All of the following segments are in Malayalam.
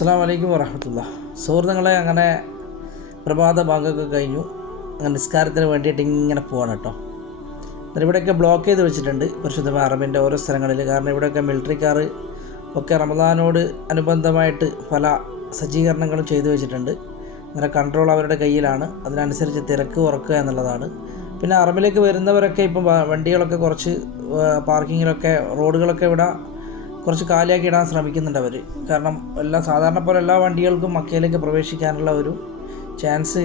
അസ്സാം വലൈക്കും വറഹമത്തുള്ള. സുഹൃത്തുക്കളെ അങ്ങനെ പ്രഭാത ഭാഗമൊക്കെ കഴിഞ്ഞു. അങ്ങനെ നിസ്കാരത്തിന് വേണ്ടിയിട്ട് ഇങ്ങനെ പോവാണ് കേട്ടോ. എന്നാൽ ഇവിടെയൊക്കെ ബ്ലോക്ക് ചെയ്ത് വെച്ചിട്ടുണ്ട് പരിശുദ്ധ അറബിന്റെ ഓരോ സ്ഥലങ്ങളിൽ. കാരണം ഇവിടെയൊക്കെ മിലിറ്ററിക്കാർ ഒക്കെ റമദാനോട് അനുബന്ധമായിട്ട് പല സജ്ജീകരണങ്ങളും ചെയ്തു വെച്ചിട്ടുണ്ട്. അങ്ങനെ കൺട്രോൾ അവരുടെ കയ്യിലാണ്. അതിനനുസരിച്ച് തിരക്ക് കുറക്കുക എന്നുള്ളതാണ്. പിന്നെ അറബിലേക്ക് വരുന്നവരൊക്കെ ഇപ്പം വണ്ടികളൊക്കെ കുറച്ച് പാർക്കിങ്ങിലൊക്കെ റോഡുകളൊക്കെ ഇവിടെ കുറച്ച് കാലിയാക്കി ഇടാൻ ശ്രമിക്കുന്നുണ്ട് അവർ കാരണം എല്ലാ സാധാരണ പോലെ എല്ലാ വണ്ടികൾക്കും മക്കയിലേക്ക് പ്രവേശിക്കാനുള്ള ഒരു ചാൻസ്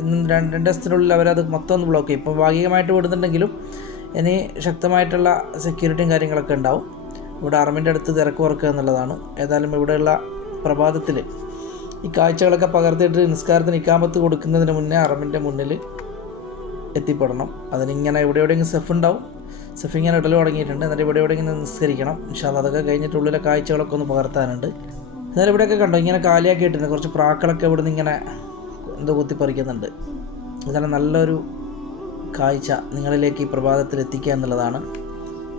ഇന്ന് രണ്ട് രണ്ട് ദിവസത്തിനുള്ളിൽ അവരത് മൊത്തം ഒന്ന് ബ്ലോക്ക് ചെയ്യും. ഇപ്പോൾ ഭാഗികമായിട്ട് വിടുന്നുണ്ടെങ്കിലും ഇനി ശക്തമായിട്ടുള്ള സെക്യൂരിറ്റിയും കാര്യങ്ങളൊക്കെ ഉണ്ടാവും. ഇവിടെ അറമിന്റെ അടുത്ത് തിരക്ക് കുറക്കുക എന്നുള്ളതാണ്. ഏതായാലും ഇവിടെയുള്ള പ്രഭാതത്തിൽ ഈ കാഴ്ചകളൊക്കെ പകർത്തിയിട്ട് നിസ്കാരത്തിന് ഇക്കാമ്പത്ത് കൊടുക്കുന്നതിന് മുന്നേ അറമിന്റെ മുന്നിൽ എത്തിപ്പെടണം. അതിനിങ്ങനെ എവിടെ എവിടെയെങ്കിലും സെഫ് ഉണ്ടാവും. സെഫ് ഞാൻ ഇടൽ തുടങ്ങിയിട്ടുണ്ട് എന്നിട്ട് ഇവിടെ എവിടെയെങ്കിലും നിസ്കരിക്കണം. പക്ഷേ അതൊക്കെ കഴിഞ്ഞിട്ട് ഉള്ളിലെ കാഴ്ചകളൊക്കെ ഒന്ന് പകർത്താനുണ്ട്. എന്നാലും ഇവിടെയൊക്കെ കണ്ടോ ഇങ്ങനെ കാലിയാക്കി ഇട്ടിരുന്നു. കുറച്ച് പ്രാക്കളൊക്കെ ഇവിടെ നിന്ന് ഇങ്ങനെ എന്തോ കുത്തിപ്പറിക്കുന്നുണ്ട്. ഇതെല്ലാം നല്ലൊരു കാഴ്ച നിങ്ങളിലേക്ക് ഈ പ്രഭാതത്തിൽ എത്തിക്കുക എന്നുള്ളതാണ്.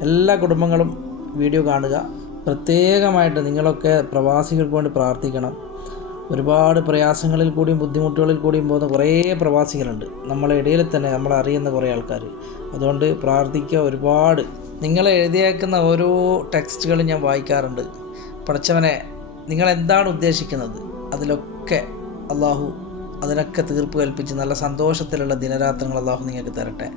എല്ലാ കുടുംബങ്ങളും വീഡിയോ കാണുക. പ്രത്യേകമായിട്ട് നിങ്ങളൊക്കെ പ്രവാസികൾക്ക് വേണ്ടി പ്രാർത്ഥിക്കണം. ഒരുപാട് പ്രയാസങ്ങളിൽ കൂടിയും ബുദ്ധിമുട്ടുകളിൽ കൂടിയും പോകുന്ന കുറേ പ്രവാസികളുണ്ട്. നമ്മളെ ഇടയിൽ തന്നെ നമ്മളെ അറിയുന്ന കുറേ ആൾക്കാർ. അതുകൊണ്ട് പ്രാർത്ഥിക്കുക ഒരുപാട്. നിങ്ങൾ എഴുതിയേക്കുന്ന ഓരോ ടെക്സ്റ്റുകളും ഞാൻ വായിക്കാറുണ്ട്. പഠിച്ചവനെ നിങ്ങൾ എന്താണ് ഉദ്ദേശിക്കുന്നത്? അതിലൊക്കെ അള്ളാഹു അതിനൊക്കെ തീർപ്പ് കൽപ്പിച്ച് നല്ല സന്തോഷത്തിലുള്ള ദിനരാത്രങ്ങൾ അള്ളാഹു നിങ്ങൾക്ക് തരട്ടെ.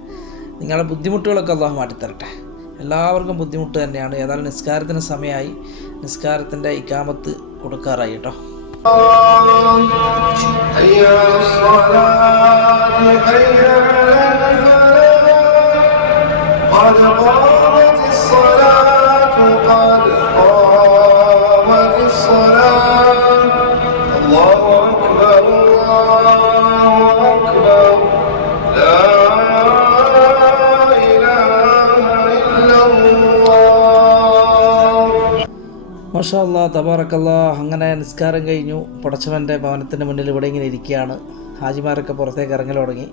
നിങ്ങളുടെ ബുദ്ധിമുട്ടുകളൊക്കെ അള്ളാഹു മാറ്റിത്തരട്ടെ. എല്ലാവർക്കും ബുദ്ധിമുട്ട് തന്നെയാണ്. ഏതായാലും നിസ്കാരത്തിന് സമയമായി. നിസ്കാരത്തിന്റെ ഇക്കാമത്ത് കൊടുക്കാറായി കേട്ടോ. حي على الصلاة حي على الفلاح قد قامت الصلاة قد മഷാ അല്ലാ തബാറക്കല്ലാ അങ്ങനെ നിസ്കാരം കഴിഞ്ഞു. പടച്ചവന്റെ ഭവനത്തിന്റെ മുന്നിൽ ഇവിടെ ഇങ്ങനെ ഇരിക്കുകയാണ്. ഹാജിമാരൊക്കെ പുറത്തേക്ക് ഇറങ്ങി തുടങ്ങി.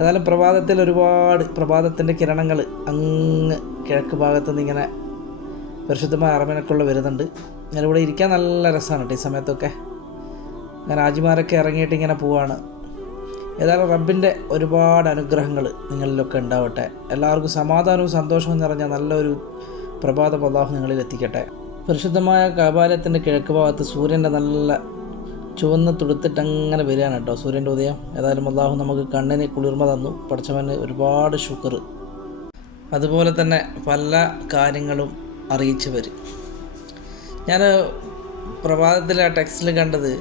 ഏതായാലും പ്രഭാതത്തിൽ ഒരുപാട് പ്രഭാതത്തിന്റെ കിരണങ്ങൾ അങ്ങ് കിഴക്ക് ഭാഗത്തു നിന്ന് ഇങ്ങനെ പരിശുദ്ധമായ അറമനക്കുള്ള വരുന്നുണ്ട്. ഞാൻ ഇവിടെ ഇരിക്കാൻ നല്ല രസമാണ് കേട്ടോ ഈ സമയത്തൊക്കെ. ഞാൻ ഹാജിമാരൊക്കെ ഇറങ്ങിയിട്ട് ഇങ്ങനെ പോവാണ്. ഏതായാലും റബ്ബിന്റെ ഒരുപാട് അനുഗ്രഹങ്ങൾ നിങ്ങളിലൊക്കെ ഉണ്ടാവട്ടെ. എല്ലാവർക്കും സമാധാനവും സന്തോഷവും നിറഞ്ഞ നല്ലൊരു പ്രഭാതം അള്ളാഹു നിങ്ങളിൽ എത്തിക്കട്ടെ. പരിശുദ്ധമായ കാപാലയത്തിന്റെ കിഴക്ക് ഭാഗത്ത് സൂര്യന്റെ നല്ല ചുവന്ന് തുടുത്തിട്ട് അങ്ങനെ വരികയാണ് കേട്ടോ സൂര്യന്റെ ഉദയം. ഏതായാലും അള്ളാഹു നമുക്ക് കണ്ണിന് കുളിർമ തന്നു. പഠിച്ചവന് ഒരുപാട് ഷുക്കർ അതുപോലെ തന്നെ പല കാര്യങ്ങളും അറിയിച്ചു വരും. ഞാൻ പ്രഭാതത്തിലെ ആ ടെക്സ്റ്റിൽ കണ്ടത്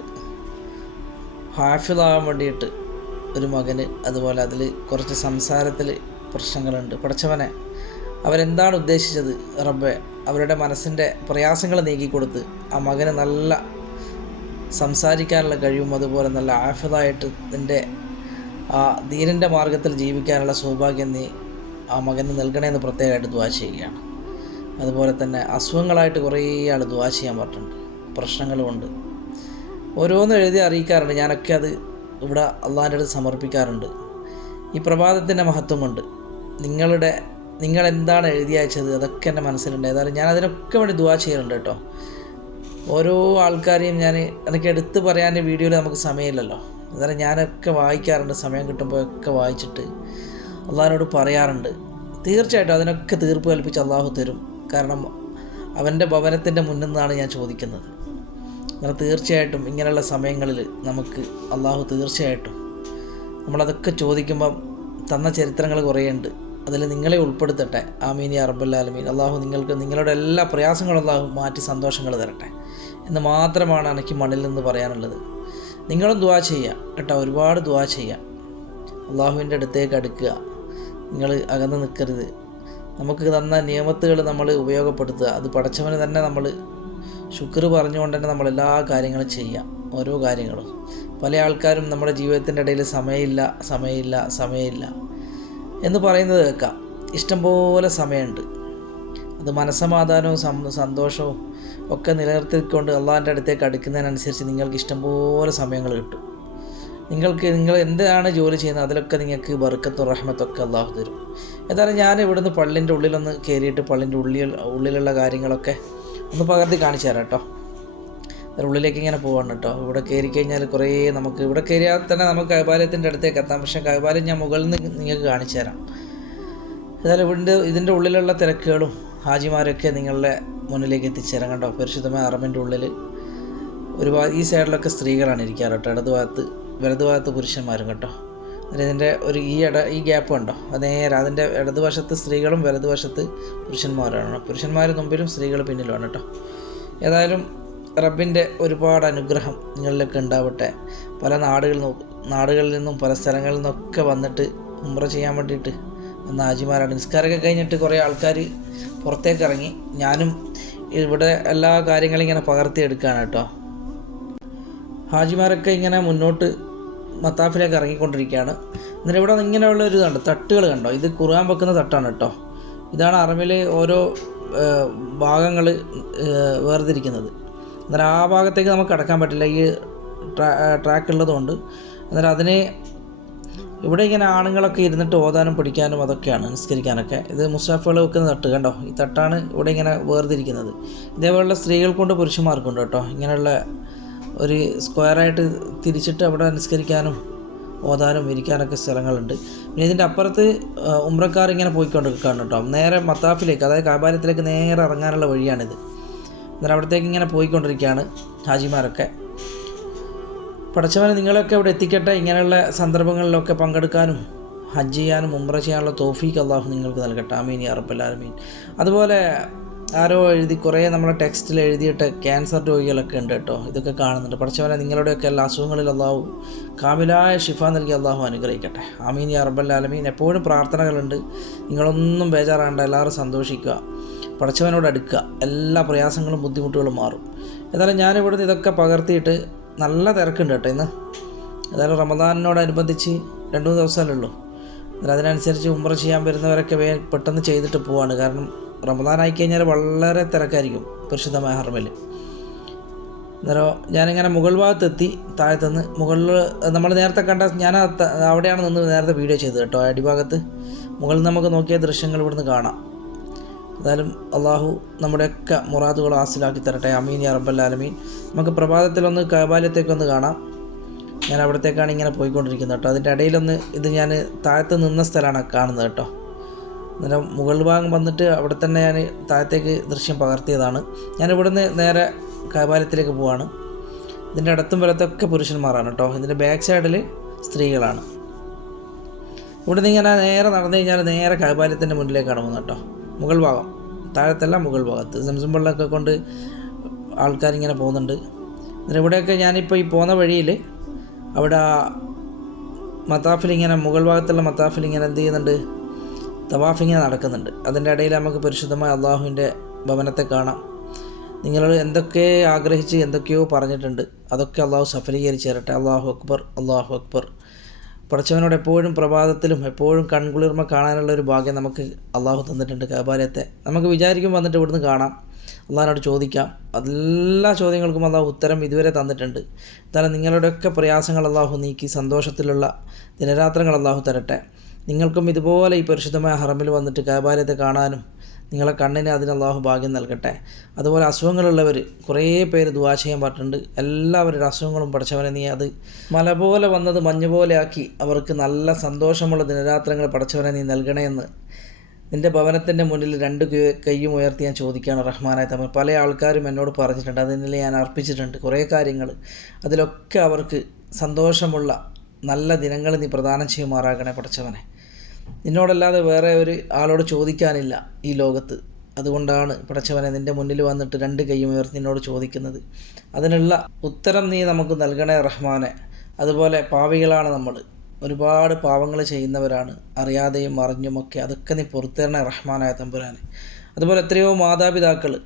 ഹാഫിലാവാൻ വേണ്ടിയിട്ട് ഒരു മകന് അതുപോലെ അതിൽ കുറച്ച് സംസാരത്തിൽ പ്രശ്നങ്ങളുണ്ട്. പഠിച്ചവനെ അവരെന്താണ് ഉദ്ദേശിച്ചത്? റബ്ബെ അവരുടെ മനസ്സിന്റെ പ്രയാസങ്ങൾ നീക്കിക്കൊടുത്ത് ആ മകന് നല്ല സംസാരിക്കാനുള്ള കഴിവും അതുപോലെ നല്ല ആഫതായിട്ട് നിന്റെ ആ ധീരന്റെ മാർഗത്തിൽ ജീവിക്കാനുള്ള സൗഭാഗ്യം നീ ആ മകന് നൽകണമെന്ന് പ്രത്യേകമായിട്ട് ദ്വാ ചെയ്യുകയാണ്. അതുപോലെ തന്നെ അസുഖങ്ങളായിട്ട് കുറേ ആൾ ദ്വാ ചെയ്യാൻ പറ്റുന്നുണ്ട് പ്രശ്നങ്ങളുമുണ്ട് ഓരോന്നും എഴുതി അറിയിക്കാറുണ്ട്. ഞാനൊക്കെ അത് ഇവിടെ അള്ളാഹിന്റെ അടുത്ത് സമർപ്പിക്കാറുണ്ട്. ഈ പ്രഭാതത്തിന്റെ മഹത്വമുണ്ട്. നിങ്ങളുടെ നിങ്ങൾ എന്താണ് എഴുതി അയച്ചത്? അതൊക്കെ എന്റെ മനസ്സിലുണ്ട്. ഏതായാലും ഞാൻ അതിനൊക്കെ വേണ്ടി ദുവാ ചെയ്യാറുണ്ട് കേട്ടോ. ഓരോ ആൾക്കാരെയും ഞാൻ അതൊക്കെ എടുത്ത് പറയാൻ വീഡിയോയിൽ നമുക്ക് സമയമില്ലല്ലോ. അതായത് ഞാനൊക്കെ വായിക്കാറുണ്ട്. സമയം കിട്ടുമ്പോൾ ഒക്കെ വായിച്ചിട്ട് അള്ളാഹിനോട് പറയാറുണ്ട്. തീർച്ചയായിട്ടും അതിനൊക്കെ തീർപ്പ് കൽപ്പിച്ച് അള്ളാഹു തരും. കാരണം അവന്റെ ഭവനത്തിന്റെ മുന്നിൽ നിന്നാണ് ഞാൻ ചോദിക്കുന്നത്. അങ്ങനെ തീർച്ചയായിട്ടും ഇങ്ങനെയുള്ള സമയങ്ങളിൽ നമുക്ക് അള്ളാഹു തീർച്ചയായിട്ടും നമ്മളതൊക്കെ ചോദിക്കുമ്പം തന്ന ചരിത്രങ്ങൾ കുറേയുണ്ട്. അതിൽ നിങ്ങളെ ഉൾപ്പെടുത്തട്ടെ. ആമീൻ യാ റബ്ബല്ലാലമീൻ അള്ളാഹു നിങ്ങൾക്ക് നിങ്ങളുടെ എല്ലാ പ്രയാസങ്ങളും അള്ളാഹു മാറ്റി സന്തോഷങ്ങൾ തരട്ടെ. എന്ന് മാത്രമാണ് എനിക്ക് മണ്ണിൽ നിന്ന് പറയാനുള്ളത്. നിങ്ങളും ദുവാ ചെയ്യുക. കേട്ടോ ഒരുപാട് ദുവാ ചെയ്യുക. അള്ളാഹുവിന്റെ അടുത്തേക്ക് അടുക്കുക. നിങ്ങൾ അകന്ന് നിൽക്കരുത്. നമുക്ക് തന്ന നിയമത്തുകൾ നമ്മൾ ഉപയോഗപ്പെടുത്തുക. അത് പടച്ചവന് തന്നെ നമ്മൾ ശുക്ർ പറഞ്ഞുകൊണ്ട് തന്നെ നമ്മൾ എല്ലാ കാര്യങ്ങളും ചെയ്യാം ഓരോ കാര്യങ്ങളും. പല ആൾക്കാരും നമ്മുടെ ജീവിതത്തിന്റെ ഇടയിൽ സമയമില്ല സമയമില്ല സമയമില്ല. എന്ന് പറയുന്നത് കേൾക്കാം. ഇഷ്ടംപോലെ സമയമുണ്ട്. അത് മനസ്സമാധാനവും സന്തോഷവും ഒക്കെ നിലനിർത്തിക്കൊണ്ട് അള്ളാഹിന്റെ അടുത്തേക്ക് അടുക്കുന്നതിനനുസരിച്ച് നിങ്ങൾക്ക് ഇഷ്ടംപോലെ സമയങ്ങൾ കിട്ടും. നിങ്ങൾക്ക് നിങ്ങൾ എന്താണ് ജോലി ചെയ്യുന്നത് അതിലൊക്കെ നിങ്ങൾക്ക് ബർക്കത്തും റഹ്മത്തൊക്കെ അള്ളാഹു തരും. എന്തായാലും ഞാൻ ഇവിടുന്ന് പള്ളിന്റെ ഉള്ളിലൊന്ന് കയറിയിട്ട് പള്ളിന്റെ ഉള്ളിൽ ഉള്ളിലുള്ള കാര്യങ്ങളൊക്കെ ഒന്ന് പകർത്തി കാണിച്ചു തരാം കേട്ടോ. ഉള്ളിലേക്ക് ഇങ്ങനെ പോവാണ് കേട്ടോ. ഇവിടെ കയറി കഴിഞ്ഞാൽ കുറേ നമുക്ക് ഇവിടെ കയറിയാൽ തന്നെ നമുക്ക് കൈബാലയത്തിന്റെ അടുത്തേക്ക് എത്താം. പക്ഷേ കൈബാലയം ഞാൻ മുകളിൽ നിന്ന് നിങ്ങൾക്ക് കാണിച്ചു തരാം. ഏതായാലും ഇവിടെ ഇതിന്റെ ഉള്ളിലുള്ള തിരക്കുകളും ഹാജിമാരൊക്കെ നിങ്ങളുടെ മുന്നിലേക്ക് എത്തിച്ചേരാം കേട്ടോ പരിശുദ്ധമായ അറബിന്റെ ഉള്ളിൽ ഒരുപാട് ഈ സൈഡിലൊക്കെ സ്ത്രീകളാണ് ഇരിക്കാറ് കേട്ടോ. ഇടത് ഭാഗത്ത് വലത് ഭാഗത്ത് പുരുഷന്മാരും കേട്ടോ. ഇതിന്റെ ഒരു ഈ ഇട ഈ ഗ്യാപ്പ് ഉണ്ടോ അത് നേരെ അതിന്റെ ഇടതുവശത്ത് സ്ത്രീകളും വലതുവശത്ത് പുരുഷന്മാരാണ്. പുരുഷന്മാർ മുമ്പിലും സ്ത്രീകൾ പിന്നിലുമാണ് കേട്ടോ. ഏതായാലും റബ്ബിന്റെ ഒരുപാട് അനുഗ്രഹം നിങ്ങളിലൊക്കെ ഉണ്ടാവട്ടെ. പല നാടുകളിൽ നാടുകളിൽ നിന്നും പല സ്ഥലങ്ങളിൽ നിന്നൊക്കെ വന്നിട്ട് ഉമ്ര ചെയ്യാൻ വേണ്ടിയിട്ട് വന്ന ആജിമാരാണ്. നിസ്കാരമൊക്കെ കഴിഞ്ഞിട്ട് കുറേ ആൾക്കാർ പുറത്തേക്ക് ഇറങ്ങി ഞാനും ഇവിടെ എല്ലാ കാര്യങ്ങളും ഇങ്ങനെ പകർത്തിയെടുക്കുകയാണ് കേട്ടോ. ഹാജിമാരൊക്കെ ഇങ്ങനെ മുന്നോട്ട് മത്താഫിലേക്ക് ഇറങ്ങിക്കൊണ്ടിരിക്കുകയാണ്. എന്നിട്ട് ഇവിടെ ഇങ്ങനെയുള്ള ഒരു ഇതുണ്ട് തട്ടുകൾ കണ്ടോ? ഇത് കുറുകാൻ വെക്കുന്ന തട്ടാണ് കേട്ടോ. ഇതാണ് അറമിലെ ഓരോ ഭാഗങ്ങൾ വേർതിരിക്കുന്നത്. അന്നേരം ആ ഭാഗത്തേക്ക് നമുക്ക് കടക്കാൻ പറ്റില്ല. ഈ ട്രാ ട്രാക്ക് ഉള്ളതുകൊണ്ട്. അന്നേരം അതിനെ ഇവിടെ ഇങ്ങനെ ആണുങ്ങളൊക്കെ ഇരുന്നിട്ട് ഓതാനും പിടിക്കാനും അതൊക്കെയാണ് നിസ്കരിക്കാനൊക്കെ. ഇത് മുസ്റ്റാഫുകൾ വെക്കുന്ന തട്ട് കണ്ടോ? ഈ തട്ടാണ് ഇവിടെ ഇങ്ങനെ വേർതിരിക്കുന്നത്. ഇതേപോലുള്ള സ്ത്രീകൾക്കുണ്ട് പുരുഷന്മാർക്കുണ്ട് കേട്ടോ. ഇങ്ങനെയുള്ള ഒരു സ്ക്വയറായിട്ട് തിരിച്ചിട്ട് അവിടെ നിസ്കരിക്കാനും ഓതാനും ഇരിക്കാനൊക്കെ സ്ഥലങ്ങളുണ്ട്. പിന്നെ ഇതിന്റെ അപ്പുറത്ത് ഉമ്രക്കാർ ഇങ്ങനെ പോയിക്കൊണ്ടിരിക്കുകയാണ് കേട്ടോ. നേരെ മത്താഫിലേക്ക് അതായത് കാബാലത്തിലേക്ക് നേരെ ഇറങ്ങാനുള്ള വഴിയാണിത്. അന്നേരം അവിടത്തേക്ക് ഇങ്ങനെ പോയിക്കൊണ്ടിരിക്കുകയാണ് ഹാജിമാരൊക്കെ. പടച്ചവനെ നിങ്ങളൊക്കെ ഇവിടെ എത്തിക്കട്ടെ. ഇങ്ങനെയുള്ള സന്ദർഭങ്ങളിലൊക്കെ പങ്കെടുക്കാനും ഹജ്ജ് ചെയ്യാനും ഉംറ ചെയ്യാനുള്ള തോഫീക്ക് അള്ളാഹു നിങ്ങൾക്ക് നൽകട്ടെ. അമീൻ അറബല്ലാർമീൻ അതുപോലെ ആരോ എഴുതി കുറേ നമ്മളെ ടെക്സ്റ്റിൽ എഴുതിയിട്ട് ക്യാൻസർ രോഗികളൊക്കെ ഉണ്ട് കേട്ടോ. ഇതൊക്കെ കാണുന്നുണ്ട്. പഠിച്ചവനെ നിങ്ങളുടെയൊക്കെ എല്ലാ അസുഖങ്ങളിൽ അള്ളാഹു കാമിലായ ഷിഫ നൽകി അള്ളാഹു അനുഗ്രഹിക്കട്ടെ. അമീൻ അറബല്ലാലമീൻ എപ്പോഴും പ്രാർത്ഥനകളുണ്ട്. നിങ്ങളൊന്നും ബേജാറാണ്ട. എല്ലാവരും സന്തോഷിക്കുക. പഠിച്ചവനോട് അടുക്കുക. എല്ലാ പ്രയാസങ്ങളും ബുദ്ധിമുട്ടുകളും മാറും. എന്നാലും ഞാനിവിടുന്ന് ഇതൊക്കെ പകർത്തിയിട്ട് നല്ല തിരക്കുണ്ട് കേട്ടോ ഇന്ന്. ഏതായാലും റമദാനിനോടനുബന്ധിച്ച് രണ്ട് മൂന്ന് ദിവസമല്ലേ ഉള്ളൂ. എന്നാൽ അതിനനുസരിച്ച് ഉമ്ര ചെയ്യാൻ വരുന്നവരൊക്കെ വേ പെട്ടെന്ന് ചെയ്തിട്ട് പോവാണ്. കാരണം റമദാൻ ആയി കഴിഞ്ഞാൽ വളരെ തിരക്കായിരിക്കും പരിശുദ്ധമായ ഹർമൽ അന്നേരം ഞാനിങ്ങനെ മുകൾ ഭാഗത്തെത്തി താഴത്തുനിന്ന് മുകളിൽ നമ്മൾ നേരത്തെ കണ്ട ഞാൻ അവിടെയാണ് നിന്ന് നേരത്തെ വീഡിയോ ചെയ്തത് കേട്ടോ അടിഭാഗത്ത്. മുകളിൽ നമുക്ക് നോക്കിയ ദൃശ്യങ്ങൾ ഇവിടുന്ന് കാണാം. എന്തായാലും അള്ളാഹു നമ്മുടെയൊക്കെ മുറാദുകൾ ആസിലാക്കി തരട്ടെ. അമീൻ യാ റബ്ബല്ലാലമീൻ നമുക്ക് പ്രഭാതത്തിലൊന്ന് കൈബാല്യത്തേക്കൊന്ന് കാണാം. ഞാൻ അവിടത്തേക്കാണ് ഇങ്ങനെ പോയിക്കൊണ്ടിരിക്കുന്നത് കേട്ടോ. അതിന്റെ ഇടയിലൊന്ന് ഇത് ഞാൻ താഴത്ത് നിന്ന സ്ഥലമാണ് കാണുന്നത് കേട്ടോ. അന്നേരം മുകൾ ഭാഗം വന്നിട്ട് അവിടെ തന്നെ ഞാൻ താഴത്തേക്ക് ദൃശ്യം പകർത്തിയതാണ്. ഞാൻ ഇവിടുന്ന് നേരെ കൈബാല്യത്തിലേക്ക് പോവാണ്. ഇതിന്റെ അടുത്തും വലത്തൊക്കെ പുരുഷന്മാരാണ് കേട്ടോ. ഇതിന്റെ ബാക്ക് സൈഡിൽ സ്ത്രീകളാണ്. ഇവിടുന്ന് ഇങ്ങനെ നേരെ നടന്നു കഴിഞ്ഞാൽ നേരെ കൈബാല്യത്തിന്റെ മുന്നിലേക്കാണ് പോകുന്നത് കേട്ടോ. മുകൾ ഭാഗം താഴത്തല്ല മുകൾ ഭാഗത്ത് സംസം വെള്ളമൊക്കെ കൊണ്ട് ആൾക്കാരിങ്ങനെ പോകുന്നുണ്ട്. എന്നിട്ട് ഇവിടെയൊക്കെ ഞാനിപ്പോൾ ഈ പോകുന്ന വഴിയിൽ അവിടെ മത്താഫിൽ ഇങ്ങനെ മുകൾ ഭാഗത്തുള്ള മത്താഫിൽ ഇങ്ങനെ എന്ത് ചെയ്യുന്നുണ്ട്? തവാഫ് ഇങ്ങനെ നടക്കുന്നുണ്ട്. അതിന്റെ ഇടയിൽ നമുക്ക് പരിശുദ്ധമായ അള്ളാഹുവിന്റെ ഭവനത്തെ കാണാം. നിങ്ങൾ എന്തൊക്കെ ആഗ്രഹിച്ച് എന്തൊക്കെയോ പറഞ്ഞിട്ടുണ്ട്. അതൊക്കെ അള്ളാഹു സഫലീകരിച്ച് തരട്ടെ. അള്ളാഹു അക്ബർ അള്ളാഹു അക്ബർ. പഠിച്ചവനോട് എപ്പോഴും പ്രഭാതത്തിലും എപ്പോഴും കൺകുളിർമ കാണാനുള്ള ഒരു ഭാഗ്യം നമുക്ക് അള്ളാഹു തന്നിട്ടുണ്ട് കബാലയത്തെ. നമുക്ക് വിചാരിക്കും വന്നിട്ട് ഇവിടുന്ന് കാണാം. അള്ളാഹിനോട് ചോദിക്കാം. എല്ലാ ചോദ്യങ്ങൾക്കും അള്ളാഹു ഉത്തരം ഇതുവരെ തന്നിട്ടുണ്ട്. എന്നാലും നിങ്ങളുടെയൊക്കെ പ്രയാസങ്ങൾ അള്ളാഹു നീക്കി സന്തോഷത്തിലുള്ള ദിനരാത്രങ്ങൾ അള്ളാഹു തരട്ടെ. നിങ്ങൾക്കും ഇതുപോലെ ഈ പരിശുദ്ധമായ ഹറമിൽ വന്നിട്ട് കബാലയത്തെ കാണാനും നിങ്ങളെ കണ്ണിന് അതിന് അള്ളാഹു ഭാഗ്യം നൽകട്ടെ. അതുപോലെ അസുഖങ്ങളുള്ളവർ കുറേ പേര് ദുവാ ചെയ്യാൻ പറഞ്ഞിട്ടുണ്ട്. എല്ലാവരുടെ അസുഖങ്ങളും പഠിച്ചവനെ നീ അത് മല പോലെ വന്നത് മഞ്ഞ് പോലെ ആക്കി അവർക്ക് നല്ല സന്തോഷമുള്ള ദിനരാത്രങ്ങൾ പഠിച്ചവനെ നീ നൽകണേ എന്ന് നിന്റെ ഭവനത്തിന്റെ മുന്നിൽ രണ്ട് കൈയും ഉയർത്തി ഞാൻ ചോദിക്കുകയാണ് റഹ്മാനായ തമ്മിൽ പല ആൾക്കാരും എന്നോട് പറഞ്ഞിട്ടുണ്ട്. അതിനിൽ ഞാൻ അർപ്പിച്ചിട്ടുണ്ട്. കുറേ കാര്യങ്ങൾ. അതിലൊക്കെ അവർക്ക് സന്തോഷമുള്ള നല്ല ദിനങ്ങൾ നീ പ്രദാനം ചെയ്യുമാറാകണേ പഠിച്ചവനെ. നിന്നോടല്ലാതെ വേറെ ഒരു ആളോട് ചോദിക്കാനില്ല ഈ ലോകത്ത്. അതുകൊണ്ടാണ് പടച്ചവനെ നിന്റെ മുന്നിൽ വന്നിട്ട് രണ്ട് കൈയും ഉയർത്തി നിന്നോട് ചോദിക്കുന്നത്. അതിനുള്ള ഉത്തരം നീ നമുക്ക് നൽകണേ റഹ്മാനെ. അതുപോലെ പാവികളാണ് നമ്മൾ. ഒരുപാട് പാവങ്ങൾ ചെയ്യുന്നവരാണ്. അറിയാതെയും അറിഞ്ഞുമൊക്കെ അതൊക്കെ നീ പുറത്തേറണേ റഹ്മാനായ തമ്പുരാനെ. അതുപോലെ എത്രയോ മാതാപിതാക്കൾ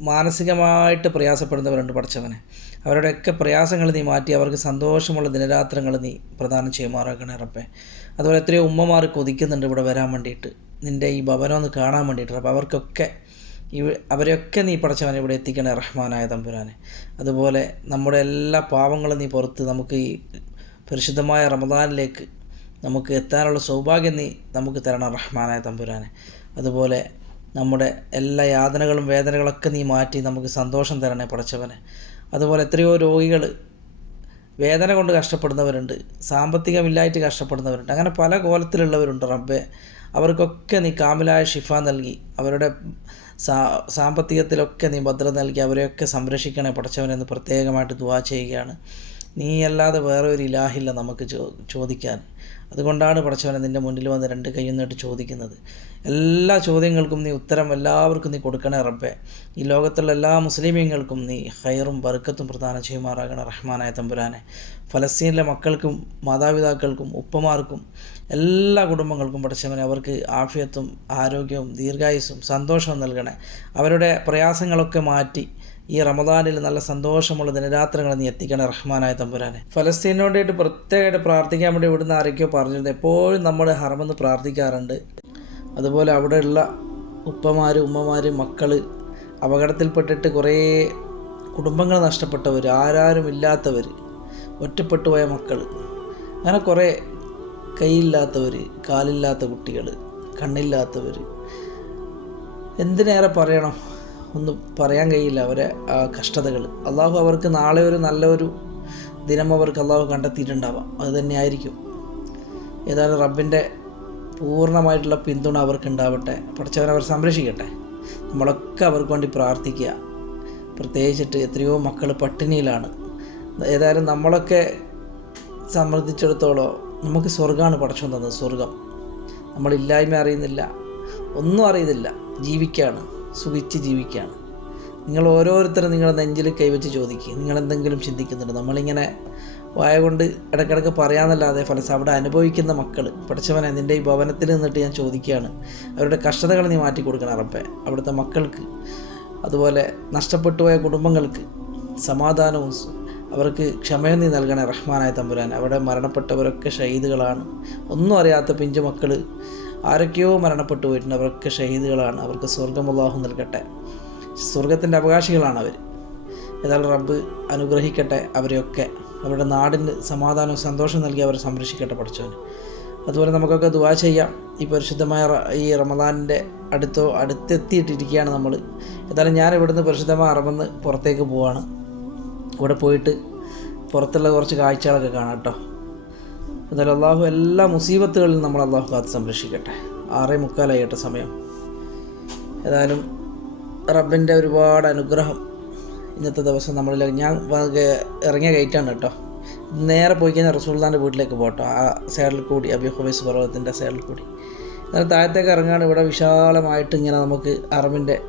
മാനസികമായിട്ട് പ്രയാസപ്പെടുന്നവരുണ്ട് പഠിച്ചവനെ അവരുടെയൊക്കെ പ്രയാസങ്ങൾ നീ മാറ്റി അവർക്ക് സന്തോഷമുള്ള ദിനരാത്രങ്ങൾ നീ പ്രദാനം ചെയ്യുമാറാക്കണേ റബ്ബേ. അതുപോലെ എത്രയോ ഉമ്മമാർ കൊതിക്കുന്നുണ്ട് ഇവിടെ വരാൻ വേണ്ടിയിട്ട്. നിന്റെ ഈ ഭവനം ഒന്ന് കാണാൻ വേണ്ടിയിട്ട് അപ്പോൾ അവർക്കൊക്കെ ഈ അവരെയൊക്കെ നീ പഠിച്ചവനെ ഇവിടെ എത്തിക്കണേ റഹ്മാനായ തമ്പുരാനെ. അതുപോലെ നമ്മുടെ എല്ലാ പാവങ്ങളും നീ പുറത്ത് നമുക്ക് ഈ പരിശുദ്ധമായ റമദാനിലേക്ക് നമുക്ക് എത്താനുള്ള സൗഭാഗ്യം നീ നമുക്ക് തരണം റഹ്മാനായ തമ്പുരാനെ. അതുപോലെ നമ്മുടെ എല്ലാ യാതനകളും വേദനകളൊക്കെ നീ മാറ്റി നമുക്ക് സന്തോഷം തരണേ പടച്ചവനെ. അതുപോലെ എത്രയോ രോഗികൾ വേദന കൊണ്ട് കഷ്ടപ്പെടുന്നവരുണ്ട് സാമ്പത്തികമില്ലായിട്ട് കഷ്ടപ്പെടുന്നവരുണ്ട് അങ്ങനെ പല കോലത്തിലുള്ളവരുണ്ട് റബ്ബെ. അവർക്കൊക്കെ നീ കാമിലായ ഷിഫ നൽകി അവരുടെ സാമ്പത്തികത്തിലൊക്കെ നീ ഭദ്രത നൽകി അവരെയൊക്കെ സംരക്ഷിക്കണേ പടച്ചവനെന്ന് പ്രത്യേകമായിട്ട് ദുവാ ചെയ്യുകയാണ്. നീ അല്ലാതെ വേറെ ഒരു ഇലാഹില്ല നമുക്ക് ചോദിക്കാൻ. അതുകൊണ്ടാണ് പടച്ചവനെ നിന്റെ മുന്നിൽ വന്ന് രണ്ട് കൈയും നീട്ടി ചോദിക്കുന്നത്. എല്ലാ ചോദ്യങ്ങൾക്കും നീ ഉത്തരം എല്ലാവർക്കും നീ കൊടുക്കണേ റബ്ബെ. ഈ ലോകത്തുള്ള എല്ലാ മുസ്ലിമീങ്ങൾക്കും നീ ഹൈറും ബർക്കത്തും പ്രദാനം ചെയ്യുമാറാകണ റഹ്മാനായ തമ്പുരാനെ. ഫലസ്തീനിലെ മക്കൾക്കും മാതാപിതാക്കൾക്കും ഉപ്പമാർക്കും എല്ലാ കുടുംബങ്ങൾക്കും പഠിച്ചവനെ അവർക്ക് ആഫിയത്തും ആരോഗ്യവും ദീർഘായുസ്സും സന്തോഷവും നൽകണേ. അവരുടെ പ്രയാസങ്ങളൊക്കെ മാറ്റി ഈ റമദാനിൽ നല്ല സന്തോഷമുള്ള ദിനരാത്രങ്ങൾ നീ എത്തിക്കണം റഹ്മാനായ തമ്പുരാനെ. ഫലസ്തീനു വേണ്ടിയിട്ട് പ്രത്യേകമായിട്ട് പ്രാർത്ഥിക്കാൻ വേണ്ടി ഇവിടുന്ന് ആരൊക്കെയോ പറഞ്ഞിരുന്നു. എപ്പോഴും നമ്മൾ ഹറമെന്ന് പ്രാർത്ഥിക്കാറുണ്ട്. അതുപോലെ അവിടെയുള്ള ഉപ്പമാർ ഉമ്മമാർ മക്കൾ അപകടത്തിൽപ്പെട്ടിട്ട് കുറേ കുടുംബങ്ങൾ നഷ്ടപ്പെട്ടവർ ആരാരും ഇല്ലാത്തവർ ഒറ്റപ്പെട്ടു പോയ മക്കൾ അങ്ങനെ കുറേ കൈയില്ലാത്തവർ കാലില്ലാത്ത കുട്ടികൾ കണ്ണില്ലാത്തവർ എന്തിനേറെ പറയണം? ഒന്നും പറയാൻ കഴിയില്ല അവരെ കഷ്ടതകൾ. അള്ളാഹു അവർക്ക് നാളെ ഒരു നല്ലൊരു ദിനം അവർക്ക് അള്ളാഹു കണ്ടെത്തിയിട്ടുണ്ടാവാം. അത് തന്നെയായിരിക്കും. ഏതായാലും റബ്ബിന്റെ പൂർണമായിട്ടുള്ള പിന്തുണ അവർക്ക് ഉണ്ടാവട്ടെ പഠിച്ചവൻ അവർ സംരക്ഷിക്കട്ടെ. നമ്മളൊക്കെ അവർക്ക് വേണ്ടി പ്രാർത്ഥിക്കുക. പ്രത്യേകിച്ചിട്ട് എത്രയോ മക്കൾ പട്ടിണിയിലാണ്. ഏതായാലും നമ്മളൊക്കെ സംബന്ധിച്ചിടത്തോളം നമുക്ക് സ്വർഗമാണ് പടച്ചു തന്നത് സ്വർഗം നമ്മളില്ലായ്മ അറിയുന്നില്ല ഒന്നും അറിയുന്നില്ല ജീവിക്കുകയാണ്. സുഖിച്ച് ജീവിക്കുകയാണ്. നിങ്ങൾ ഓരോരുത്തരും നിങ്ങളുടെ നെഞ്ചിൽ കൈവച്ച് ചോദിക്കുക. നിങ്ങൾ എന്തെങ്കിലും ചിന്തിക്കുന്നുണ്ട്? നമ്മളിങ്ങനെ വായ കൊണ്ട് ഇടയ്ക്കിടയ്ക്ക് പറയാമെന്നല്ലാതെ ഫലസ് അവിടെ അനുഭവിക്കുന്ന മക്കൾ പഠിച്ചവനെ നിന്റെ ഈ ഭവനത്തിൽ നിന്നിട്ട് ഞാൻ ചോദിക്കുകയാണ്. അവരുടെ കഷ്ടതകൾ നീ മാറ്റി കൊടുക്കണം അറപ്പെ അവിടുത്തെ മക്കൾക്ക് അതുപോലെ നഷ്ടപ്പെട്ടു പോയ കുടുംബങ്ങൾക്ക് സമാധാനവും അവർക്ക് ക്ഷമയും നീ നൽകണേ റഹ്മാനായ തമ്പുരാൻ. അവിടെ മരണപ്പെട്ടവരൊക്കെ ഷഹീദുകളാണ്. ഒന്നും അറിയാത്ത പിഞ്ചു മക്കൾ ആരൊക്കെയോ മരണപ്പെട്ടു പോയിട്ടുണ്ട്. അവർക്ക് ഷഹീദുകളാണ്. അവർക്ക് സ്വർഗം അള്ളാഹു നൽകട്ടെ. സ്വർഗത്തിന്റെ അവകാശികളാണ് അവർ. ഏതായാലും റബ്ബ് അനുഗ്രഹിക്കട്ടെ അവരെയൊക്കെ. അവരുടെ നാടിന് സമാധാനവും സന്തോഷം നൽകി അവരെ സംരക്ഷിക്കട്ടെ പഠിച്ചവന്. അതുപോലെ നമുക്കൊക്കെ ദുവാ ചെയ്യാം. ഈ പരിശുദ്ധമായ ഈ റമദാനിന്റെ അടുത്തോ അടുത്തെത്തിയിട്ടിരിക്കുകയാണ് നമ്മൾ. ഏതായാലും ഞാൻ ഇവിടുന്ന് പരിശുദ്ധമായ അറബെന്ന് പുറത്തേക്ക് പോവാണ്. ഇവിടെ പോയിട്ട് പുറത്തുള്ള കുറച്ച് കാഴ്ചകളൊക്കെ കാണാം കേട്ടോ. എന്നാലും അള്ളാഹു എല്ലാ മുസീബത്തുകളിലും നമ്മൾ അള്ളാഹു കാത്ത് സംരക്ഷിക്കട്ടെ. ആറേ മുക്കാലായിട്ട് സമയം. ഏതായാലും റബ്ബിന്റെ ഒരുപാട് അനുഗ്രഹം ഇന്നത്തെ ദിവസം നമ്മളിൽ ഞാൻ ഇറങ്ങിയ കയറ്റാണ് കേട്ടോ. നേരെ പോയി കഴിഞ്ഞാൽ റസൂൽദാന്റെ വീട്ടിലേക്ക് പോട്ടോ. ആ സൈഡിൽ കൂടി അബി ഹുബൈസ് പർവതത്തിന്റെ സൈഡിൽ കൂടി. എന്നാൽ താഴത്തേക്ക് ഇറങ്ങാണ് ഇവിടെ വിശാലമായിട്ട് ഇങ്ങനെ നമുക്ക് അറബിന്റെ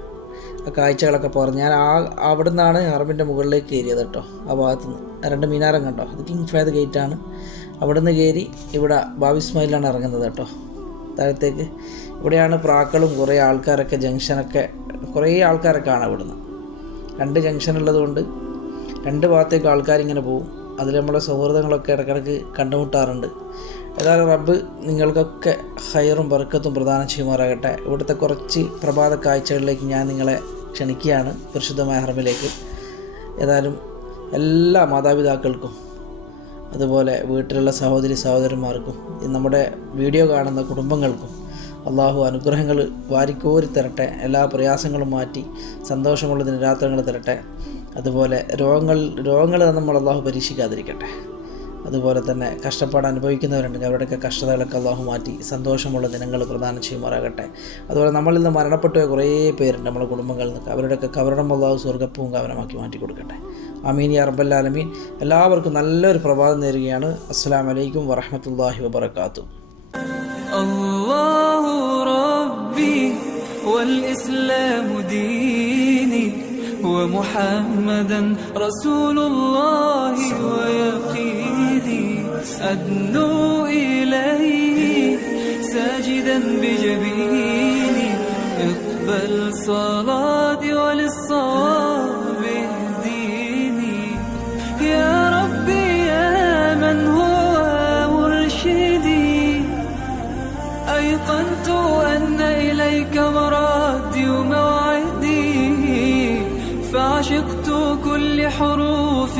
കാഴ്ചകളൊക്കെ പറഞ്ഞു ഞാൻ ആ അവിടെ നിന്നാണ് അറബിന്റെ മുകളിലേക്ക് കയറിയത് കേട്ടോ. ആ ഭാഗത്ത് നിന്ന് രണ്ട് മീനാരം കണ്ടോ? അത് കിങ് ഫാദ് ഗേറ്റാണ് അവിടെ നിന്ന് കയറി ഇവിടെ ബാബി ഇറങ്ങുന്നത് കേട്ടോ. താഴത്തേക്ക്. ഇവിടെയാണ് പ്രാക്കളും കുറേ ആൾക്കാരൊക്കെ ജംഗ്ഷനൊക്കെ കുറേ ആൾക്കാരൊക്കെ ആണ് ഇവിടുന്ന് രണ്ട് ജംഗ്ഷൻ ഉള്ളതുകൊണ്ട് രണ്ട് ഭാഗത്തേക്ക് ആൾക്കാരിങ്ങനെ പോകും. അതിൽ നമ്മുടെ സൗഹൃദങ്ങളൊക്കെ ഇടക്കിടക്ക് കണ്ടുമുട്ടാറുണ്ട്. ഏതായാലും റബ്ബ് നിങ്ങൾക്കൊക്കെ ഹയറും ബർക്കത്തും പ്രദാനം ചെയ്യുമാറാകട്ടെ. ഇവിടുത്തെ കുറച്ച് പ്രഭാത കാഴ്ചകളിലേക്ക് ഞാൻ നിങ്ങളെ ക്ഷണിക്കുകയാണ് പരിശുദ്ധമായ ഹർമിലേക്ക് ഏതായാലും എല്ലാ മാതാപിതാക്കൾക്കും അതുപോലെ വീട്ടിലുള്ള സഹോദരി സഹോദരന്മാർക്കും നമ്മുടെ വീഡിയോ കാണുന്ന കുടുംബങ്ങൾക്കും അള്ളാഹു അനുഗ്രഹങ്ങൾ വാരിക്കോരി തരട്ടെ എല്ലാ പ്രയാസങ്ങളും മാറ്റി സന്തോഷമുള്ള ദിനരാത്രങ്ങൾ തരട്ടെ. അതുപോലെ രോഗങ്ങൾ രോഗങ്ങൾ നമ്മൾ അള്ളാഹു പരീക്ഷിക്കാതിരിക്കട്ടെ. അതുപോലെ തന്നെ കഷ്ടപ്പാട് അനുഭവിക്കുന്നവരുണ്ടെങ്കിൽ അവരുടെയൊക്കെ കഷ്ടതകളൊക്കെ അള്ളാഹു മാറ്റി സന്തോഷമുള്ള ദിനങ്ങൾ പ്രദാനം ചെയ്യുമാറാകട്ടെ. അതുപോലെ നമ്മളിൽ നിന്ന് മരണപ്പെട്ട കുറേ പേരുണ്ട് നമ്മുടെ കുടുംബങ്ങളിൽ നിന്നൊക്കെ. അവരുടെയൊക്കെ കവരണം അള്ളാഹു സ്വർഗപ്പവും കവനമാക്കി മാറ്റി കൊടുക്കട്ടെ അമീൻ യാ റബ്ബല്ലാലമീൻ എല്ലാവർക്കും നല്ലൊരു പ്രഭാതം നേരുകയാണ് അസ്സാം വലൈക്കും വറഹമത്തല്ലാഹി വബർക്കാത്തു الله ربي والإسلام ديني ومحمدا رسول الله ويقيني أدنو إليه ساجدا بجبيني اقبل صلاتي وللصواب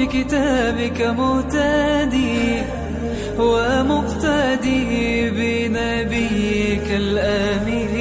بكتابك مهتدي ومقتدي بنبيك الأمين.